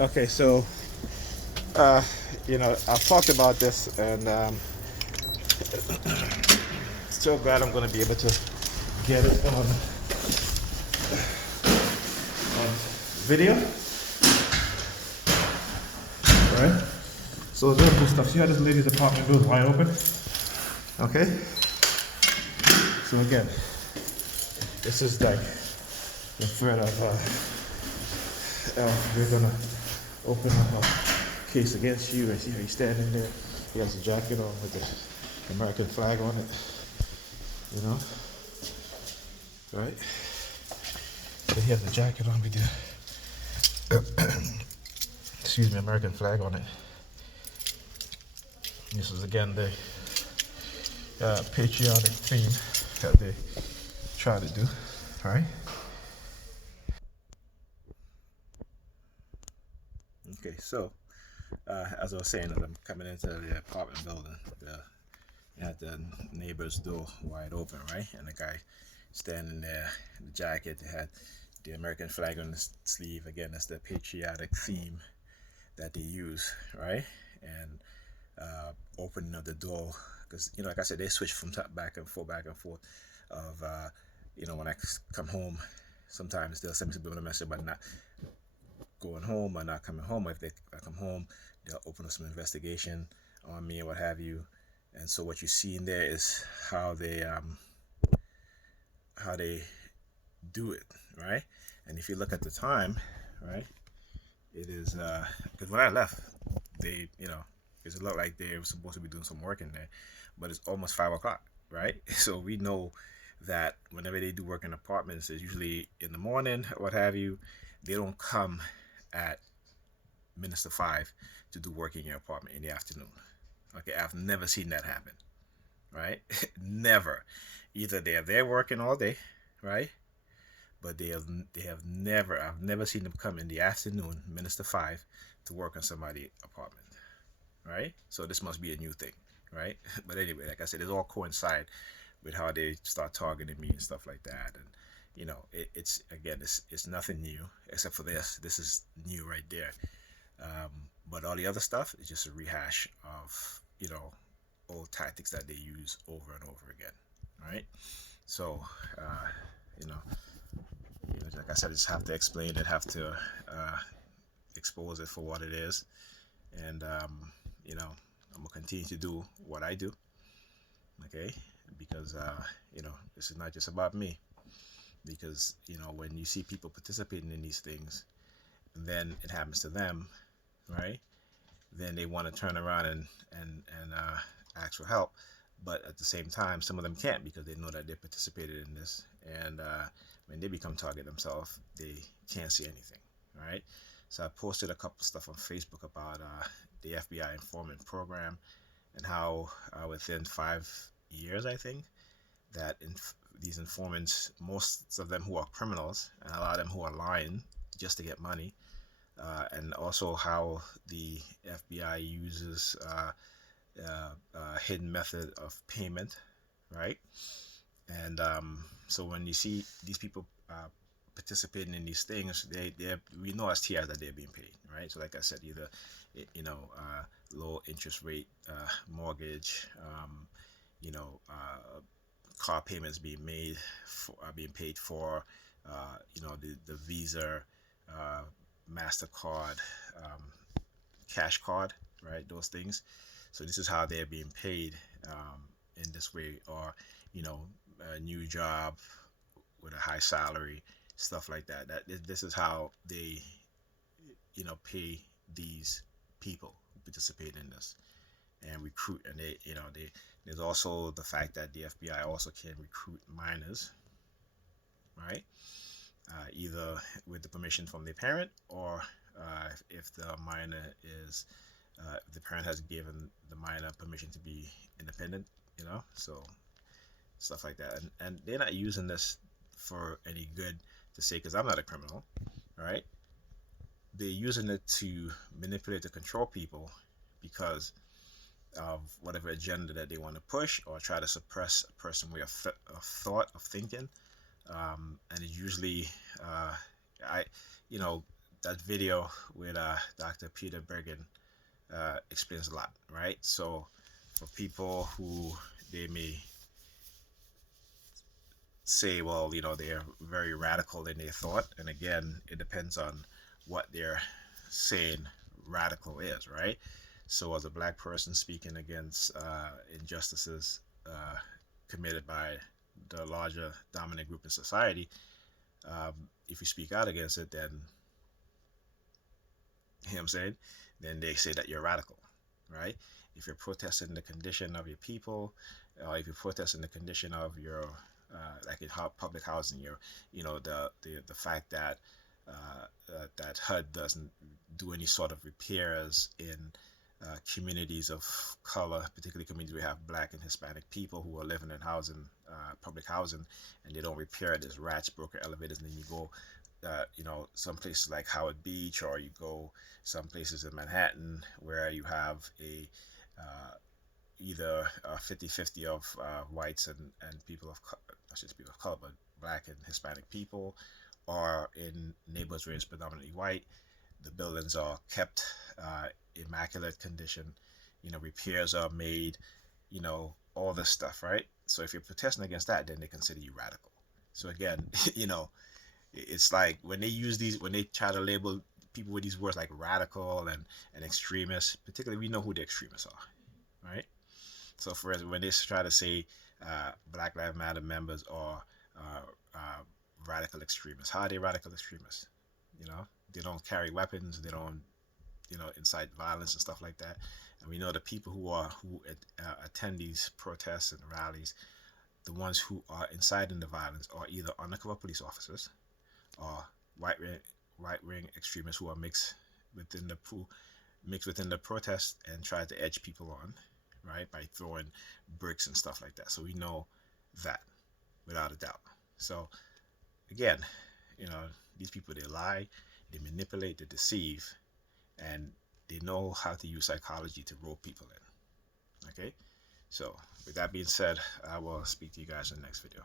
Okay, so I've talked about this, and so glad I'm going to be able to get it on video, right? So there's good stuff. See how this lady's apartment door is wide open? Okay. So again, this is like the threat of we're gonna open up a case against you. I see how he's standing there. He has a jacket on with the American flag on it. You know, right? So he has a jacket on with the excuse me, American flag on it. This is again the patriotic theme that they try to do, right? Okay, so as I was saying, as I'm coming into the apartment building, you had the neighbor's door wide open, right? And the guy standing there in the jacket, they had the American flag on the sleeve. Again, that's the patriotic theme that they use, right? And opening of the door, because like I said, they switch from back and forth. Of when I come home, sometimes they'll send me a message about not going home or not coming home. If I come home, they'll open up some investigation on me or what have you. And so what you see in there is how they do it, right? And if you look at the time, right, it is because when I left, they it looked like they were supposed to be doing some work in there, but it's almost 5 o'clock, right? So we know that whenever they do work in apartments, it's usually in the morning, what have you. They don't come at minutes to 5 to do work in your apartment in the afternoon. Okay, I've never seen that happen, right? Never. Either they are there working all day, right? But they have never, I've never seen them come in the afternoon, minutes to 5, to work on somebody's apartment, right? So this must be a new thing, right? But anyway, like I said, it all coincide with how they start targeting me and stuff like that. And it's again, it's nothing new except for this. This is new right there. But all the other stuff is just a rehash of old tactics that they use over and over again, right? So you know, like I said, I just have to explain it, have to expose it for what it is, and I'm gonna continue to do what I do, okay? Because this is not just about me. Because when you see people participating in these things, and then it happens to them, right? Then they want to turn around and ask for help, but at the same time, some of them can't because they know that they participated in this, and when they become target themselves, they can't see anything, right? So I posted a couple of stuff on Facebook about the FBI informant program and how within 5 years, I think, that these informants, most of them who are criminals, and a lot of them who are lying just to get money, and also how the FBI uses hidden method of payment, right? And so when you see these people participating in these things, we know as TIs that they're being paid, right? So like I said, either low interest rate mortgage, car payments being paid for, the Visa, Mastercard, cash card, right? Those things. So this is how they're being paid in this way, or a new job with a high salary, stuff like that. This is how they pay these people who participate in this and recruit. And there's also the fact that the FBI also can recruit minors, right? Either with the permission from the parent, or if the minor is if the parent has given the minor permission to be independent, so stuff like that. And they're not using this for any good to say, because I'm not a criminal, right? They're using it to manipulate, to control people, because of whatever agenda that they want to push or try to suppress a person's way of thought, of thinking. And it usually, I, that video with Dr. Peter Bergen explains a lot, right? So for people who they may say, well, they're very radical in their thought, and again, it depends on what they're saying radical is, right? So as a black person speaking against injustices committed by the larger dominant group in society, if you speak out against it, then you know what I'm saying, then they say that you're radical, right? If you're protesting the condition of your people, or if you're protesting the condition of your, like in public housing, the fact that that HUD doesn't do any sort of repairs in communities of color, particularly communities we have black and Hispanic people who are living in housing, public housing, and they don't repair it. There's rats, broken elevators, and then you go some places like Howard Beach, or you go some places in Manhattan where you have a either 50-50 of whites and people of not just people of color, but black and Hispanic people, or in neighborhoods where it's predominantly white. The buildings are kept immaculate condition. Repairs are made. All this stuff, right? So if you're protesting against that, then they consider you radical. So again, it's like when they try to label people with these words like radical and extremists, particularly we know who the extremists are, right? So for instance, when they try to say Black Lives Matter members are radical extremists, how are they radical extremists? They don't carry weapons, they don't incite violence and stuff like that. And we know the people who attend these protests and rallies, the ones who are inciting the violence are either undercover police officers or right wing extremists who are mixed within the protest and try to edge people on, right, by throwing bricks and stuff like that. So we know that without a doubt. So again, these people, they lie, they manipulate, they deceive, and they know how to use psychology to rope people in. Okay, so with that being said, I will speak to you guys in the next video.